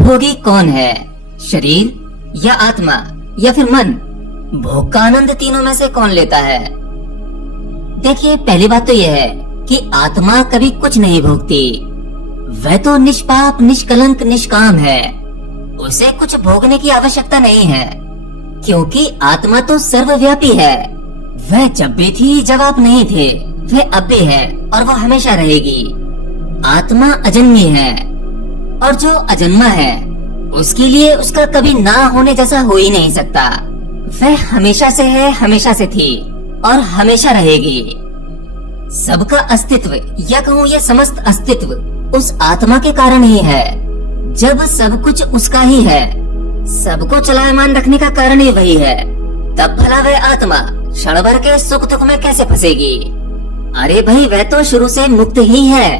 भोगी कौन है, शरीर या आत्मा या फिर मन? भोग का आनंद तीनों में से कौन लेता है? देखिए, पहली बात तो यह है कि आत्मा कभी कुछ नहीं भोगती। वह तो निष्पाप, निष्कलंक, निष्काम है। उसे कुछ भोगने की आवश्यकता नहीं है, क्योंकि आत्मा तो सर्वव्यापी है। वह जब भी थी जब आप नहीं थे, वह अब भी है और वह हमेशा रहेगी। आत्मा अजन्मी है, और जो अजन्मा है उसके लिए उसका कभी ना होने जैसा हो ही नहीं सकता। वह हमेशा से है, हमेशा से थी और हमेशा रहेगी। सबका अस्तित्व या कहूँ ये समस्त अस्तित्व उस आत्मा के कारण ही है। जब सब कुछ उसका ही है, सबको चलायमान रखने का कारण ही वही है, तब भला वह आत्मा क्षण भर के सुख दुख में कैसे फंसेगी? अरे भाई, वह तो शुरू से मुक्त ही है।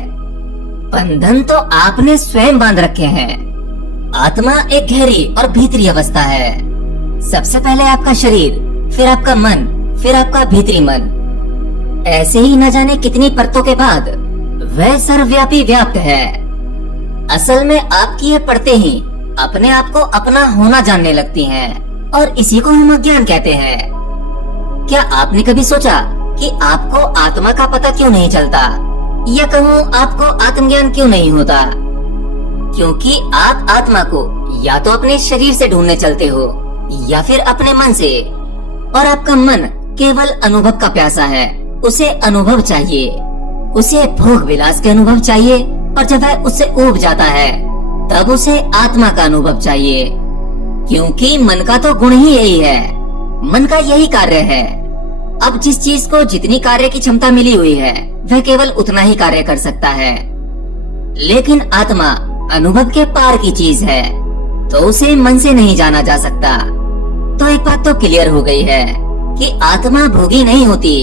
बंधन तो आपने स्वयं बांध रखे हैं। आत्मा एक गहरी और भीतरी अवस्था है। सबसे पहले आपका शरीर, फिर आपका मन, फिर आपका भीतरी मन। ऐसे ही न जाने कितनी परतों के बाद वह सर्वव्यापी व्याप्त है। असल में आपकी ये पढ़ते ही अपने आप को अपना होना जानने लगती हैं, और इसी को हम अज्ञान कहते हैं। क्या आपने कभी सोचा कि आपको आत्मा का पता क्यों नहीं चलता, या कहूँ आपको आत्मज्ञान क्यों नहीं होता? क्योंकि आप आत्मा को या तो अपने शरीर से ढूंढने चलते हो या फिर अपने मन से, और आपका मन केवल अनुभव का प्यासा है। उसे अनुभव चाहिए, उसे भोग विलास के अनुभव चाहिए, और जब वह उससे ऊब जाता है तब उसे आत्मा का अनुभव चाहिए। क्योंकि मन का तो गुण ही यही है, मन का यही कार्य है। अब जिस चीज को जितनी कार्य की क्षमता मिली हुई है, वह केवल उतना ही कार्य कर सकता है। लेकिन आत्मा अनुभव के पार की चीज है, तो उसे मन से नहीं जाना जा सकता। तो एक बात तो क्लियर हो गई है कि आत्मा भोगी नहीं होती।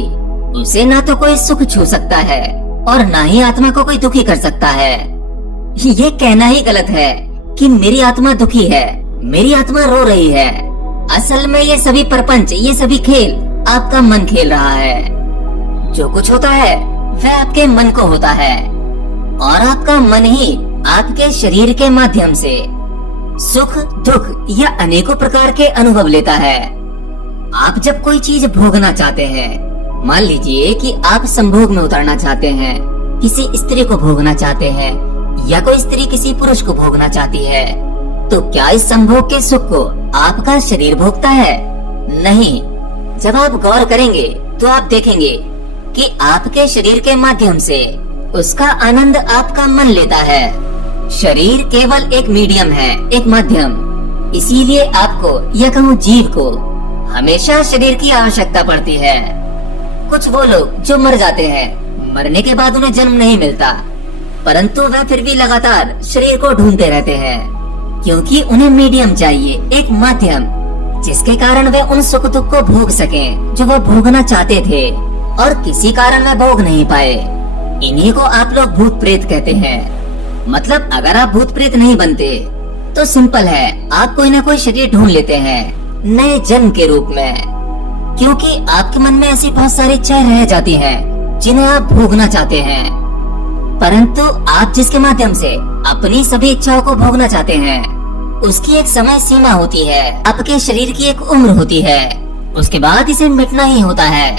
उसे ना तो कोई सुख छू सकता है और ना ही आत्मा को कोई दुखी कर सकता है। ये कहना ही गलत है कि मेरी आत्मा दुखी है, मेरी आत्मा रो रही है। असल में ये सभी प्रपंच, ये सभी खेल आपका मन खेल रहा है। जो कुछ होता है वह आपके मन को होता है, और आपका मन ही आपके शरीर के माध्यम से सुख, दुख या अनेकों प्रकार के अनुभव लेता है। आप जब कोई चीज भोगना चाहते हैं, मान लीजिए कि आप संभोग में उतरना चाहते हैं, किसी स्त्री को भोगना चाहते हैं, या कोई स्त्री किसी पुरुष को भोगना चाहती है, तो क्या इस संभोग के सुख को आपका शरीर भोगता है? नहीं। जब आप गौर करेंगे तो आप देखेंगे कि आपके शरीर के माध्यम से उसका आनंद आपका मन लेता है। शरीर केवल एक मीडियम है, एक माध्यम। इसीलिए आपको या कहूँ जीव को हमेशा शरीर की आवश्यकता पड़ती है। कुछ वो लोग जो मर जाते हैं, मरने के बाद उन्हें जन्म नहीं मिलता, परंतु वह फिर भी लगातार शरीर को ढूंढते रहते हैं, क्योंकि उन्हें मीडियम चाहिए, एक माध्यम, जिसके कारण वे उन सुख दुख को भोग सकें जो वह भोगना चाहते थे और किसी कारण वे भोग नहीं पाए। इन्हीं को आप लोग भूत प्रेत कहते हैं। मतलब अगर आप भूत प्रेत नहीं बनते तो सिंपल है, आप कोई न कोई शरीर ढूंढ लेते हैं नए जन्म के रूप में, क्योंकि आपके मन में ऐसी बहुत सारी इच्छाएं रह जाती हैं जिन्हें आप भोगना चाहते हैं। परंतु आप जिसके माध्यम से अपनी सभी इच्छाओं को भोगना चाहते हैं, उसकी एक समय सीमा होती है, आपके शरीर की एक उम्र होती है, उसके बाद इसे मिटना ही होता है।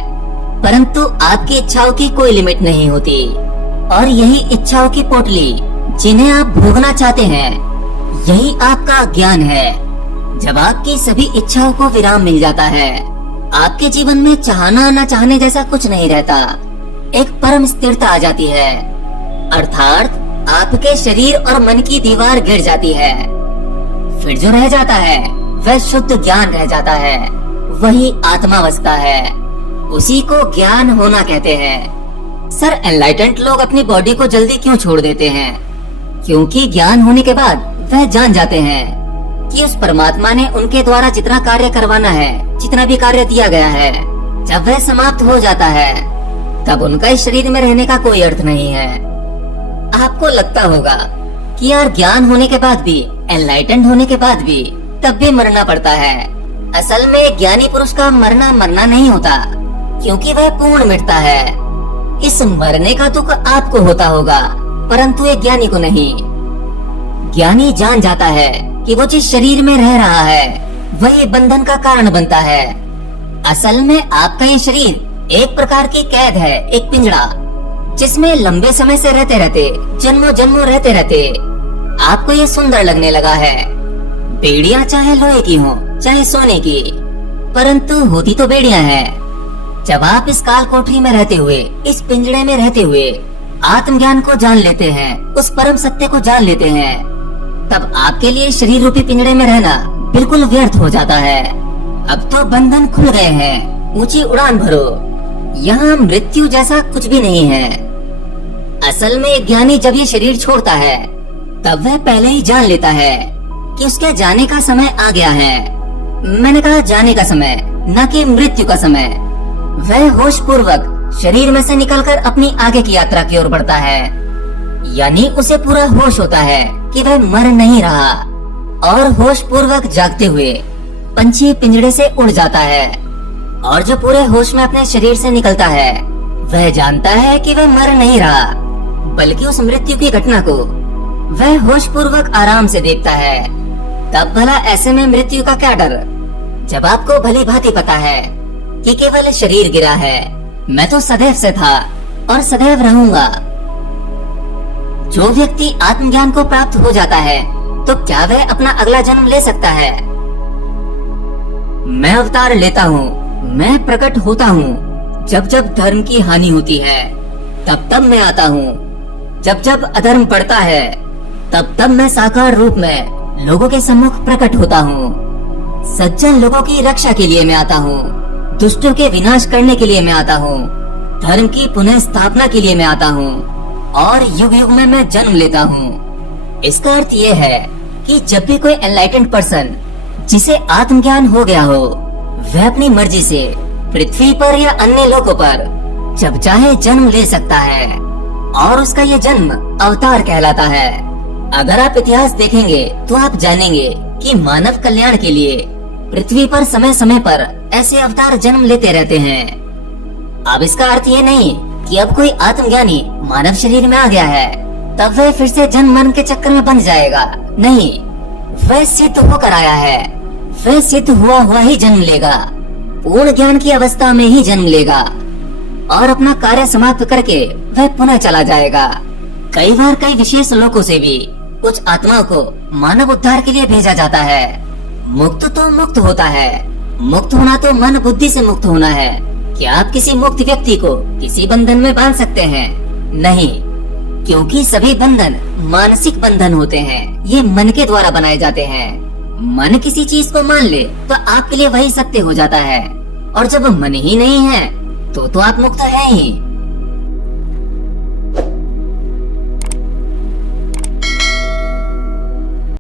परंतु आपकी इच्छाओं की कोई लिमिट नहीं होती, और यही इच्छाओं की पोटली जिन्हें आप भोगना चाहते हैं, यही आपका ज्ञान है। जब आपकी सभी इच्छाओं को विराम मिल जाता है, आपके जीवन में चाहना न चाहने जैसा कुछ नहीं रहता, एक परम स्थिरता आ जाती है, अर्थात आपके शरीर और मन की दीवार गिर जाती है। फिर जो रह जाता है वह शुद्ध ज्ञान रह जाता है, वही आत्मावस्था है। उसी को ज्ञान होना कहते हैं। सर, एनलाइटेंड लोग अपनी बॉडी को जल्दी क्यों छोड़ देते हैं? क्योंकि ज्ञान होने के बाद वह जान जाते हैं कि उस परमात्मा ने उनके द्वारा जितना कार्य करवाना है, जितना भी कार्य दिया गया है, जब वह समाप्त हो जाता है तब उनका इस शरीर में रहने का कोई अर्थ नहीं है। आपको लगता होगा कि यार ज्ञान होने के बाद भी, एनलाइटेंड होने के बाद भी तब भी मरना पड़ता है। असल में ज्ञानी पुरुष का मरना नहीं होता, क्योंकि वह पूर्ण मिटता है। इस मरने का दुख आपको होता होगा, परंतु एक ज्ञानी को नहीं। ज्ञानी जान जाता है कि वो जिस शरीर में रह रहा है वही बंधन का कारण बनता है। असल में आपका ये शरीर एक प्रकार की कैद है, एक पिंजड़ा, जिसमें लंबे समय से रहते रहते, जन्मों जन्मों रहते रहते आपको ये सुंदर लगने लगा है। बेड़ियां चाहे लोहे की हो, चाहे सोने की, परंतु होती तो बेड़ियां हैं। जब आप इस काल कोठरी में रहते हुए, इस पिंजड़े में रहते हुए आत्मज्ञान को जान लेते हैं, उस परम सत्य को जान लेते हैं, तब आपके लिए शरीर रूपी पिंजड़े में रहना बिल्कुल व्यर्थ हो जाता है। अब तो बंधन खुल गए हैं, ऊंची उड़ान भरो। यहाँ मृत्यु जैसा कुछ भी नहीं है। असल में ज्ञानी जब ये शरीर छोड़ता है तब वह पहले ही जान लेता है कि उसके जाने का समय आ गया है। मैंने कहा जाने का समय, न कि मृत्यु का समय। वह होश पूर्वक शरीर में से निकलकर अपनी आगे की यात्रा की ओर बढ़ता है, यानी उसे पूरा होश होता है कि वह मर नहीं रहा, और होश पूर्वक जागते हुए पंछी पिंजड़े से उड़ जाता है। और जो पूरे होश में अपने शरीर से निकलता है वह जानता है कि वह मर नहीं रहा, बल्कि उस मृत्यु की घटना को वह होश पूर्वक आराम से देखता है। तब भला ऐसे में मृत्यु का क्या डर, जब आपको भली भांति पता है कि केवल शरीर गिरा है। मैं तो सदैव से था और सदैव रहूंगा। जो व्यक्ति आत्मज्ञान को प्राप्त हो जाता है तो क्या वह अपना अगला जन्म ले सकता है? मैं अवतार लेता हूँ, मैं प्रकट होता हूँ। जब जब धर्म की हानि होती है तब तब मैं आता हूँ। जब जब अधर्म बढ़ता है तब तब मैं साकार रूप में लोगों के सम्मुख प्रकट होता हूँ। सज्जन लोगों की रक्षा के लिए मैं आता हूँ, दुष्टों के विनाश करने के लिए मैं आता हूँ, धर्म की पुनः स्थापना के लिए मैं आता हूँ, और युग युग में मैं जन्म लेता हूँ। इसका अर्थ ये है कि जब भी कोई एनलाइटेंड पर्सन जिसे आत्मज्ञान हो गया हो, वह अपनी मर्जी से पृथ्वी पर या अन्य लोकों पर जब चाहे जन्म ले सकता है, और उसका ये जन्म अवतार कहलाता है। अगर आप इतिहास देखेंगे तो आप जानेंगे कि मानव कल्याण के लिए पृथ्वी पर समय समय पर ऐसे अवतार जन्म लेते रहते हैं। अब इसका अर्थ ये नहीं कि अब कोई आत्मज्ञानी मानव शरीर में आ गया है तब वह फिर से जन्म मरण के चक्कर में बंध जाएगा। नहीं, वह सिद्ध होकर आया है, वह सिद्ध हुआ ही जन्म लेगा, पूर्ण ज्ञान की अवस्था में ही जन्म लेगा, और अपना कार्य समाप्त करके वह पुनः चला जाएगा। कई बार कई विशेष लोगों से भी कुछ आत्माओं को मानव उद्धार के लिए भेजा जाता है। मुक्त तो मुक्त होता है, मुक्त होना तो मन बुद्धि से मुक्त होना है। क्या आप किसी मुक्त व्यक्ति को किसी बंधन में बांध सकते हैं? नहीं, क्योंकि सभी बंधन मानसिक बंधन होते हैं, ये मन के द्वारा बनाए जाते हैं। मन किसी चीज को मान ले तो आपके लिए वही सत्य हो जाता है, और जब मन ही नहीं है तो आप मुक्त है ही।